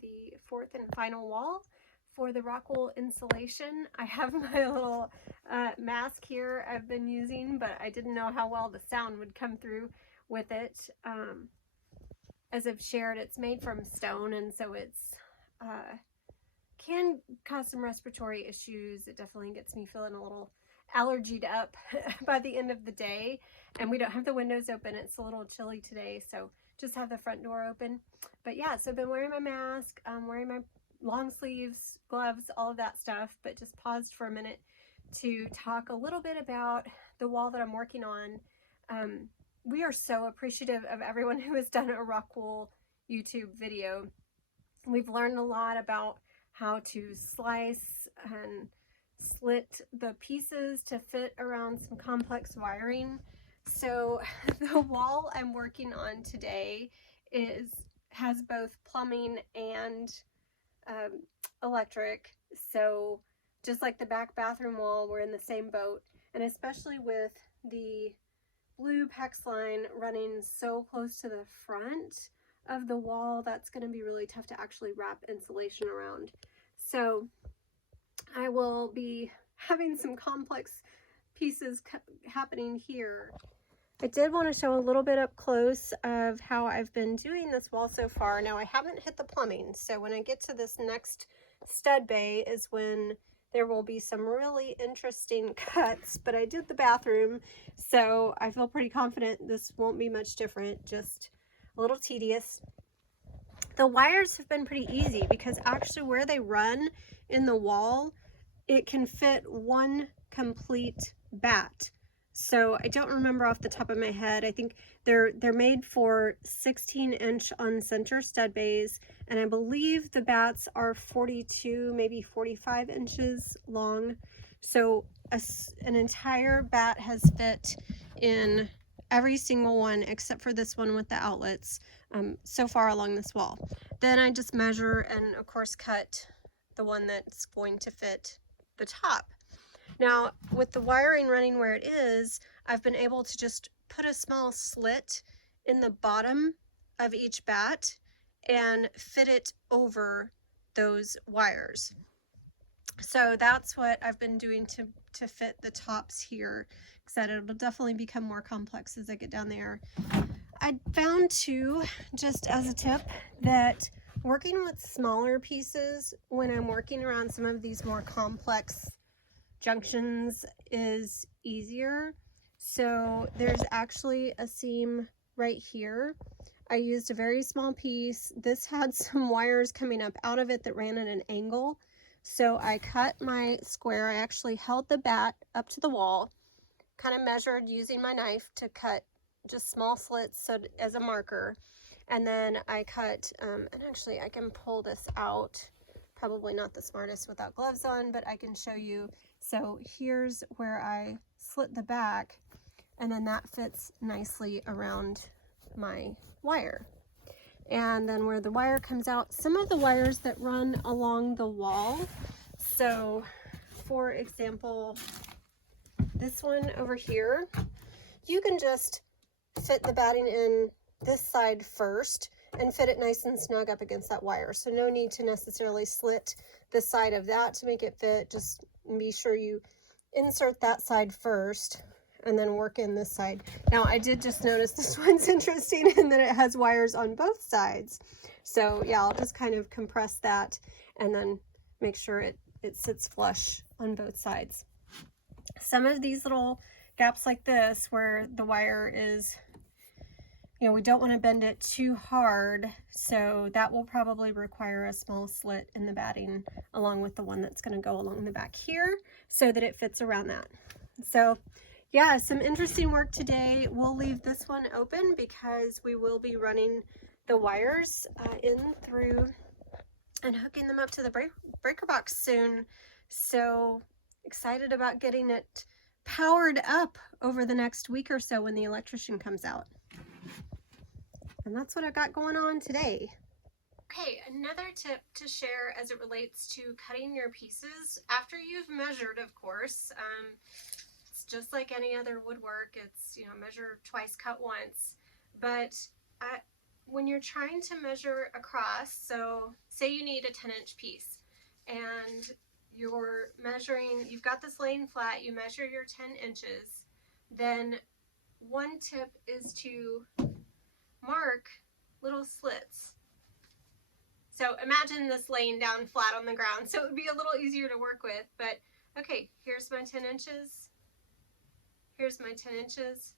the fourth and final wall for the rock wool insulation. I have my little mask here I've been using, but I didn't know how well the sound would come through with it. As I've shared, it's made from stone, and so it's can cause some respiratory issues. It definitely gets me feeling a little allergied up by the end of the day, and we don't have the windows open. It's a little chilly today, so just have the front door open. But yeah, so I've been wearing my mask, wearing my long sleeves, gloves, all of that stuff, but just paused for a minute to talk a little bit about the wall that I'm working on. We are so appreciative of everyone who has done a rock wool YouTube video. We've learned a lot about how to slice and slit the pieces to fit around some complex wiring. So the wall I'm working on today has both plumbing and electric. So just like the back bathroom wall, we're in the same boat, and especially with the blue PEX line running so close to the front of the wall, that's going to be really tough to actually wrap insulation around. So I will be having some complex pieces happening here. I did want to show a little bit up close of how I've been doing this wall so far. Now I haven't hit the plumbing, so when I get to this next stud bay is when there will be some really interesting cuts, but I did the bathroom, so I feel pretty confident this won't be much different, just a little tedious. The wires have been pretty easy because actually where they run in the wall, it can fit one complete bat. So I don't remember off the top of my head. I think they're made for 16-inch on center stud bays, and I believe the bats are 42, maybe 45 inches long. So an entire bat has fit in every single one except for this one with the outlets so far along this wall. Then I just measure and of course cut the one that's going to fit the top. Now, with the wiring running where it is, I've been able to just put a small slit in the bottom of each bat and fit it over those wires. So that's what I've been doing to fit the tops here, because it'll definitely become more complex as I get down there. I found too, just as a tip, that working with smaller pieces when I'm working around some of these more complex junctions is easier. So there's actually a seam right here. I used a very small piece. This had some wires coming up out of it that ran at an angle. So I cut my square. I actually held the bat up to the wall, kind of measured using my knife to cut just small slits so as a marker. And then I cut, and actually I can pull this out. Probably not the smartest without gloves on, but I can show you. So here's where I slit the back, and then that fits nicely around my wire. And then where the wire comes out, some of the wires that run along the wall. So for example, this one over here, you can just fit the batting in this side first and fit it nice and snug up against that wire. So no need to necessarily slit the side of that to make it fit. Just be sure you insert that side first and then work in this side. Now I did just notice this one's interesting in that it has wires on both sides. So yeah, I'll just kind of compress that and then make sure it sits flush on both sides. Some of these little gaps like this where the wire is, you know, we don't want to bend it too hard, so that will probably require a small slit in the batting along with the one that's going to go along the back here so that it fits around that. So yeah, some interesting work today. We'll leave this one open because we will be running the wires in through and hooking them up to the breaker box soon. So excited about getting it powered up over the next week or so when the electrician comes out. And that's what I got going on today. Okay, another tip to share as it relates to cutting your pieces after you've measured, of course. It's just like any other woodwork. It's, you know, measure twice, cut once. But when you're trying to measure across, so say you need a 10-inch piece and you're measuring, you've got this laying flat, you measure your 10 inches, then one tip is to mark little slits. So imagine this laying down flat on the ground, so it would be a little easier to work with, but okay, here's my 10 inches, here's my 10 inches.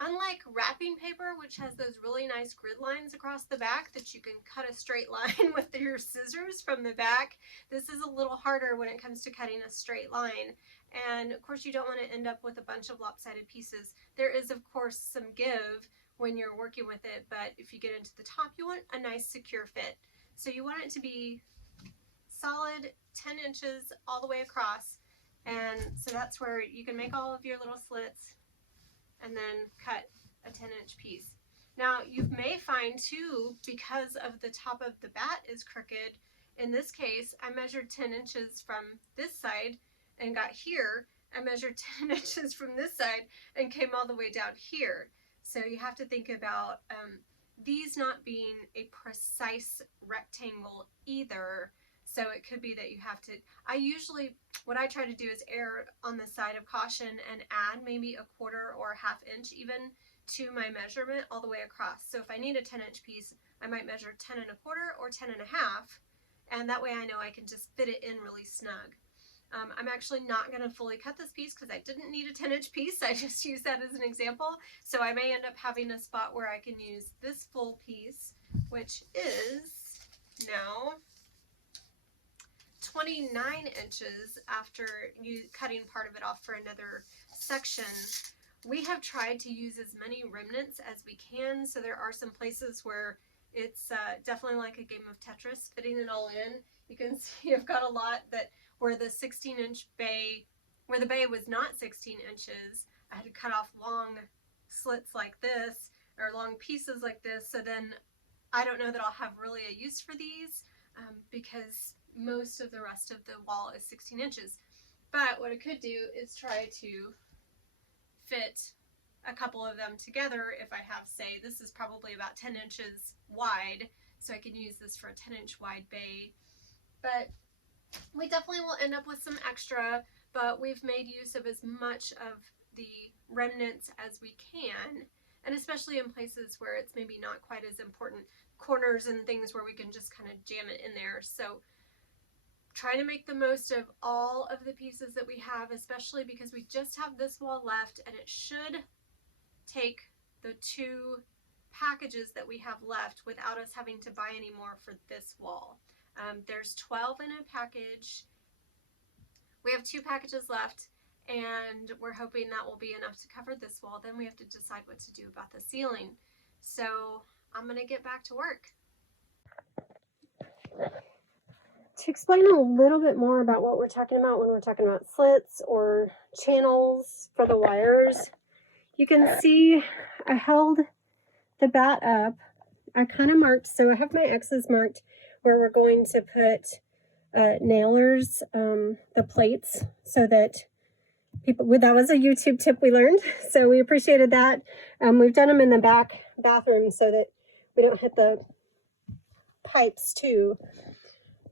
Unlike wrapping paper, which has those really nice grid lines across the back that you can cut a straight line with your scissors from the back, this is a little harder when it comes to cutting a straight line. And of course you don't want to end up with a bunch of lopsided pieces. There is of course some give when you're working with it, but if you get into the top, you want a nice secure fit. So you want it to be solid 10 inches all the way across, and so that's where you can make all of your little slits and then cut a 10-inch piece. Now you may find too, because of the top of the bat is crooked, in this case I measured 10 inches from this side and got here. I measured 10 inches from this side and came all the way down here. So you have to think about these not being a precise rectangle either. So it could be that you have to, what I try to do is err on the side of caution and add maybe a quarter or a half inch even to my measurement all the way across. So if I need a 10-inch piece, I might measure 10 1/4 or 10 1/2, and that way I know I can just fit it in really snug. I'm actually not going to fully cut this piece because I didn't need a 10-inch piece. I just used that as an example. So I may end up having a spot where I can use this full piece, which is now 29 inches after cutting part of it off for another section. We have tried to use as many remnants as we can, so there are some places where it's definitely like a game of Tetris, fitting it all in. You can see I've got a lot that where the 16-inch bay, where the bay was not 16 inches, I had to cut off long slits like this, or long pieces like this, so then I don't know that I'll have really a use for these because most of the rest of the wall is 16 inches. But what I could do is try to fit a couple of them together. If I have, say, this is probably about 10 inches wide, so I can use this for a 10-inch wide bay. But we definitely will end up with some extra, but we've made use of as much of the remnants as we can, and especially in places where it's maybe not quite as important, corners and things where we can just kind of jam it in there. So try to make the most of all of the pieces that we have, especially because we just have this wall left, and it should take the 2 packages that we have left without us having to buy any more for this wall. There's 12 in a package. We have 2 packages left, and we're hoping that will be enough to cover this wall. Then we have to decide what to do about the ceiling. So I'm gonna get back to work. To explain a little bit more about what we're talking about when we're talking about slits or channels for the wires, you can see I held the bat up. I kind of marked, so I have my X's marked where we're going to put nailers, the plates, so that people, that was a YouTube tip we learned, so we appreciated that. We've done them in the back bathroom so that we don't hit the pipes too.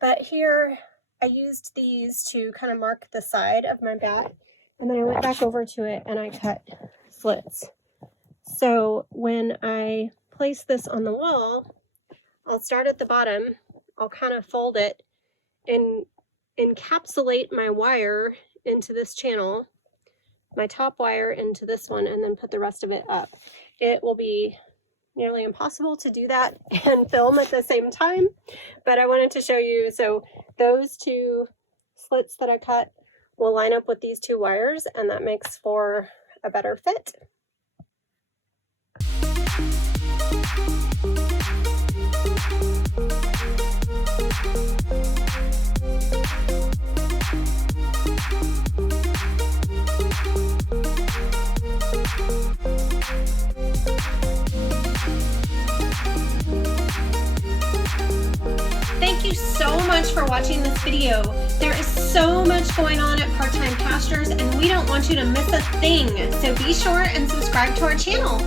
But here I used these to kind of mark the side of my bat, and then I went back over to it and I cut slits. So when I place this on the wall, I'll start at the bottom, I'll kind of fold it and encapsulate my wire into this channel, my top wire into this one, and then put the rest of it up. It will be nearly impossible to do that and film at the same time, but I wanted to show you. So those 2 slits that I cut will line up with these 2 wires, and that makes for a better fit. Thank you so much for watching this video. There is so much going on at Time Pastures, and we don't want you to miss a thing. So be sure and subscribe to our channel.